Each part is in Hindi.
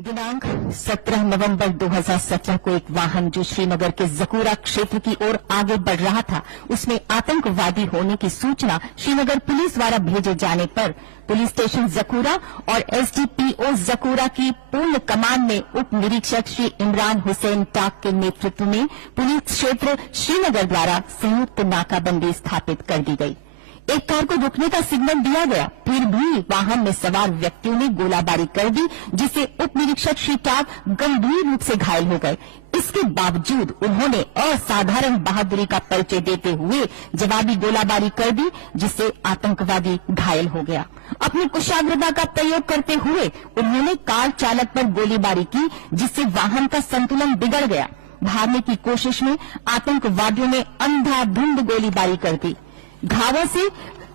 दिनांक 17 नवंबर 2017 को एक वाहन जो श्रीनगर के जकूरा क्षेत्र की ओर आगे बढ़ रहा था, उसमें आतंकवादी होने की सूचना श्रीनगर पुलिस द्वारा भेजे जाने पर पुलिस स्टेशन जकूरा और एसडीपीओ जकूरा की पूर्ण कमान में उप निरीक्षक श्री इमरान हुसैन टाक के नेतृत्व में पुलिस क्षेत्र श्रीनगर द्वारा संयुक्त नाकाबंदी स्थापित कर दी गई। एक कार को रुकने का सिग्नल दिया गया, फिर भी वाहन में सवार व्यक्तियों ने गोलाबारी कर दी, जिससे उप निरीक्षक श्री टाक गंभीर रूप से घायल हो गए। इसके बावजूद उन्होंने असाधारण बहादुरी का परिचय देते हुए जवाबी गोलाबारी कर दी, जिससे आतंकवादी घायल हो गया। अपनी कुशाग्रता का प्रयोग करते हुए उन्होंने कार चालक पर गोलीबारी की, जिससे वाहन का संतुलन बिगड़ गया। भागने की कोशिश में आतंकवादियों ने अंधाधुंध गोलीबारी कर दी। घावों से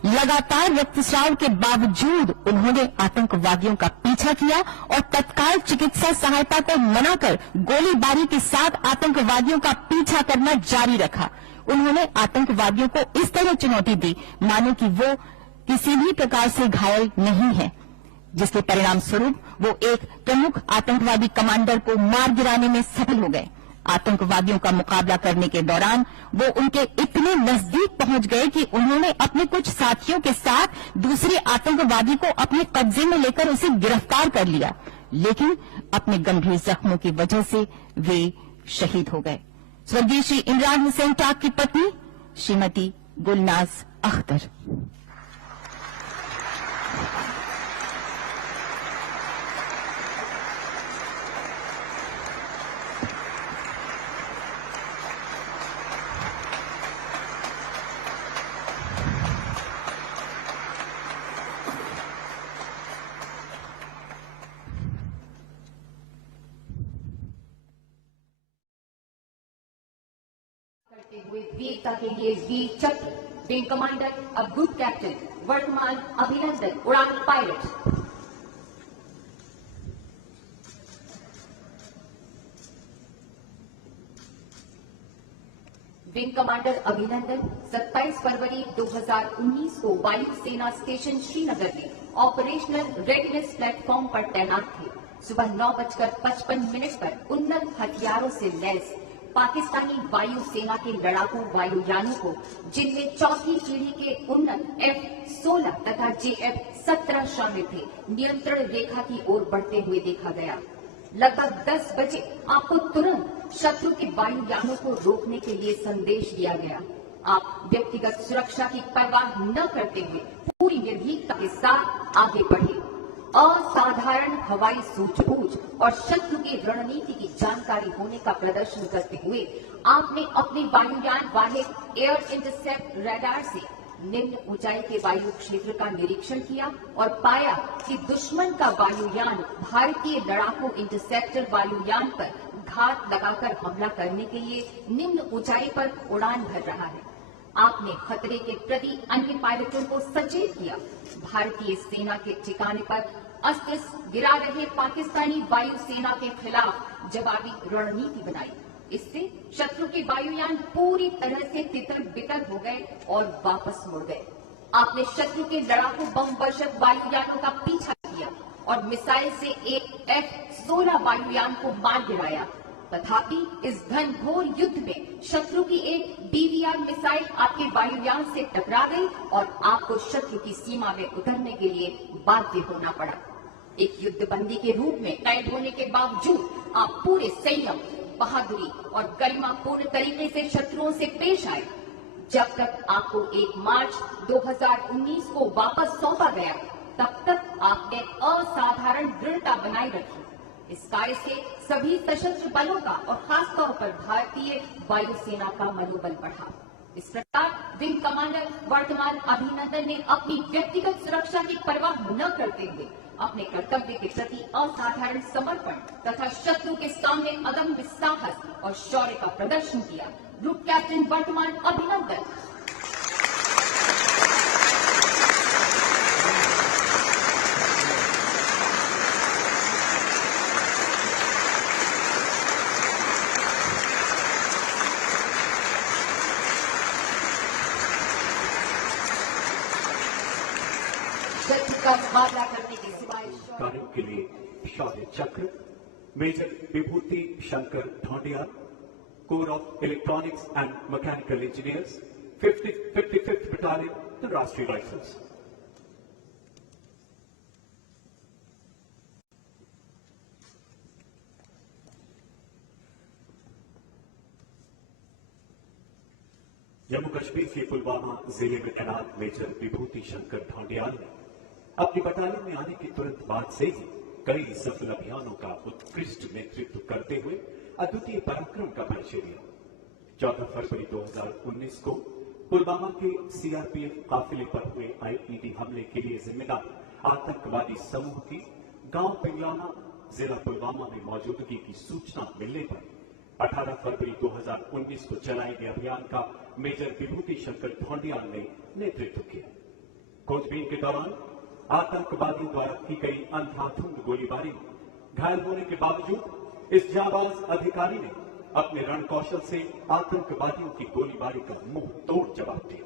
लगातार रक्तस्राव के बावजूद उन्होंने आतंकवादियों का पीछा किया और तत्काल चिकित्सा सहायता को मनाकर गोलीबारी के साथ आतंकवादियों का पीछा करना जारी रखा। उन्होंने आतंकवादियों को इस तरह चुनौती दी मानो कि वो किसी भी प्रकार से घायल नहीं है, जिसके परिणाम स्वरूप वो एक प्रमुख आतंकवादी कमांडर को मार गिराने में सफल हो गए। आतंकवादियों का मुकाबला करने के दौरान वो उनके इतने नजदीक पहुंच गए कि उन्होंने अपने कुछ साथियों के साथ दूसरे आतंकवादी को अपने कब्जे में लेकर उसे गिरफ्तार कर लिया, लेकिन अपने गंभीर जख्मों की वजह से वे शहीद हो गए। स्वर्गीय श्री इमरान हुसैन टाक की पत्नी श्रीमती गुलनाज अख्तर। हुए वीरता के लिए वीर चक्र, विंग कमांडर अब ग्रुप कैप्टन, वर्तमान अभिनंदन उड़ान पायलट। विंग कमांडर अभिनंदन 27 फरवरी 2019 को वायु सेना स्टेशन श्रीनगर में ऑपरेशनल रेडीनेस प्लेटफॉर्म पर तैनात थे। सुबह 9:55 पर उन्नत हथियारों से लैस पाकिस्तानी वायु सेना के लड़ाकू वायुयानों को, जिनमें चौथी पीढ़ी के उन्नत F-16 तथा JF-17 शामिल थे, नियंत्रण रेखा की ओर बढ़ते हुए देखा गया। लगभग 10 बजे आपको तुरंत शत्रु के वायुयानों को रोकने के लिए संदेश दिया गया। आप व्यक्तिगत सुरक्षा की परवाह न करते हुए पूरी निर्भीकता के साथ आगे बढ़े। असाधारण हवाई सूझबूझ और शत्रु की रणनीति की जानकारी होने का प्रदर्शन करते हुए आपने अपने वायुयान वाले एयर इंटरसेप्ट रडार से निम्न ऊंचाई के वायु क्षेत्र का निरीक्षण किया और पाया कि दुश्मन का वायुयान भारतीय लड़ाकू इंटरसेप्टर वायुयान पर घात लगाकर हमला करने के लिए निम्न ऊंचाई पर उड़ान भर रहा है। आपने खतरे के प्रति अन्य पायलटों को सचेत किया। भारतीय सेना के ठिकाने पर अस्त्र गिरा रहे पाकिस्तानी वायु सेना के खिलाफ जवाबी रणनीति बनाई। इससे शत्रु के वायुयान पूरी तरह से तितर बितर हो गए और वापस मुड़ गए। आपने शत्रु के लड़ाकू बम वर्षक वायुयानों का पीछा किया और मिसाइल से एक F-16 वायुयान को मार गिराया। तथापि इस घनघोर युद्ध में शत्रु की एक BVR मिसाइल आपके वायुयान से टकरा गई और आपको शत्रु की सीमा में उतरने के लिए बाध्य होना पड़ा। एक युद्धबंदी के रूप में कैद होने के बावजूद आप पूरे संयम, बहादुरी और गरिमापूर्ण तरीके से शत्रुओं से पेश आए। जब तक आपको 1 मार्च 2019 को वापस सौंपा गया, तब तक आपने असाधारण दृढ़ता बनाए रखी। इस कार्य से सभी सशस्त्र बलों का और खासतौर पर भारतीय वायुसेना का मनोबल बढ़ा। इस प्रकार विंग कमांडर वर्तमान अभिनंदन ने अपनी व्यक्तिगत सुरक्षा की परवाह न करते हुए अपने कर्तव्य के प्रति असाधारण समर्पण तथा शत्रु के सामने अदम्य साहस और शौर्य का प्रदर्शन किया। ग्रुप कैप्टन वर्तमान अभिनंदन। शत्रु का मुकाबला करने के सिवाय कार्य के लिए शौर्य चक्र Major Vibhuti Shankar Dhondial, Corps of Electronics and Mechanical Engineers, 55th Battalion, the Rashtriya Rifles. Jammu Kashmir के पुलवामा जिले में तैनात मेजर विभूति शंकर ढोंडियाल ने अपनी बटालियन में आने के तुरंत बाद से ही कई सफल अभियानों का उत्कृष्ट नेतृत्व करते हुए अद्वितीय पराक्रम का परिचय दिया। 14 फरवरी 2019 को पुलवामा के सीआरपीएफ काफिले पर हुए आईईडी हमले के लिए जिम्मेदार आतंकवादी समूह की गांव पिंगलाना, जिला पुलवामा में मौजूदगी की सूचना मिलने पर 18 फरवरी 2019 को चलाए गए अभियान का मेजर विभूति शंकर ढोंडियाल ने नेतृत्व किया। खोजबीन के दौरान आतंकवादियों द्वारा की गई अंधाधुंध गोलीबारी में घायल होने के बावजूद इस जाबाज अधिकारी ने अपने रणकौशल से आतंकवादियों की गोलीबारी का मुंह तोड़ जवाब दिया।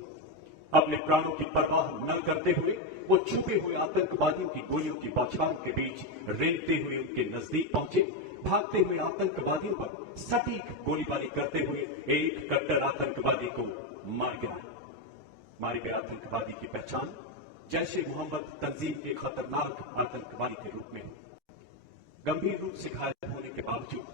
अपने प्राणों की परवाह न करते हुए वो छुपे हुए आतंकवादियों की गोलियों की बौछारों के बीच रेंगते हुए उनके नजदीक पहुंचे। भागते हुए आतंकवादियों पर सटीक गोलीबारी करते हुए एक कट्टर आतंकवादी को मार गिराया। मारे गए आतंकवादी की पहचान जैश-ए-मोहम्मद तंजीम के खतरनाक आतंकवादी के रूप में हुई। गंभीर रूप से घायल होने के बावजूद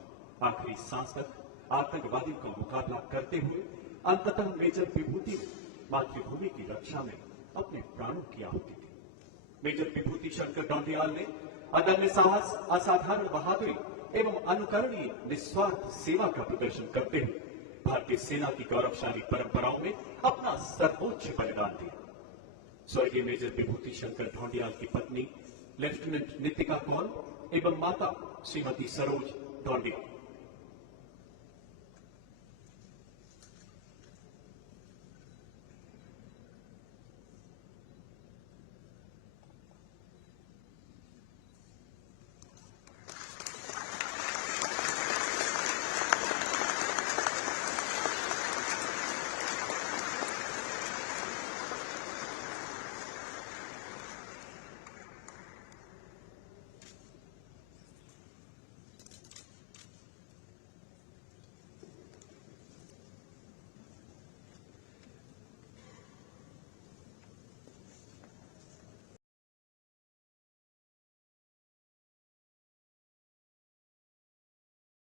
आखिरी सांस तक आतंकवादियों का मुकाबला करते हुए अंततः मेजर विभूति ने मातृभूमि की रक्षा में अपने प्राणों की आहुति दी। मेजर विभूति शंकर ढोंडियाल ने अदम्य साहस, असाधारण बहादुरी एवं अनुकरणीय निस्वार्थ सेवा का प्रदर्शन करते हुए भारतीय सेना की गौरवशाली परंपराओं में अपना सर्वोच्च बलिदान दिया। स्वर्गीय मेजर विभूति शंकर ढोंडियाल की पत्नी लेफ्टिनेंट नितिका कौल एवं माता श्रीमती सरोज ढोंडियाल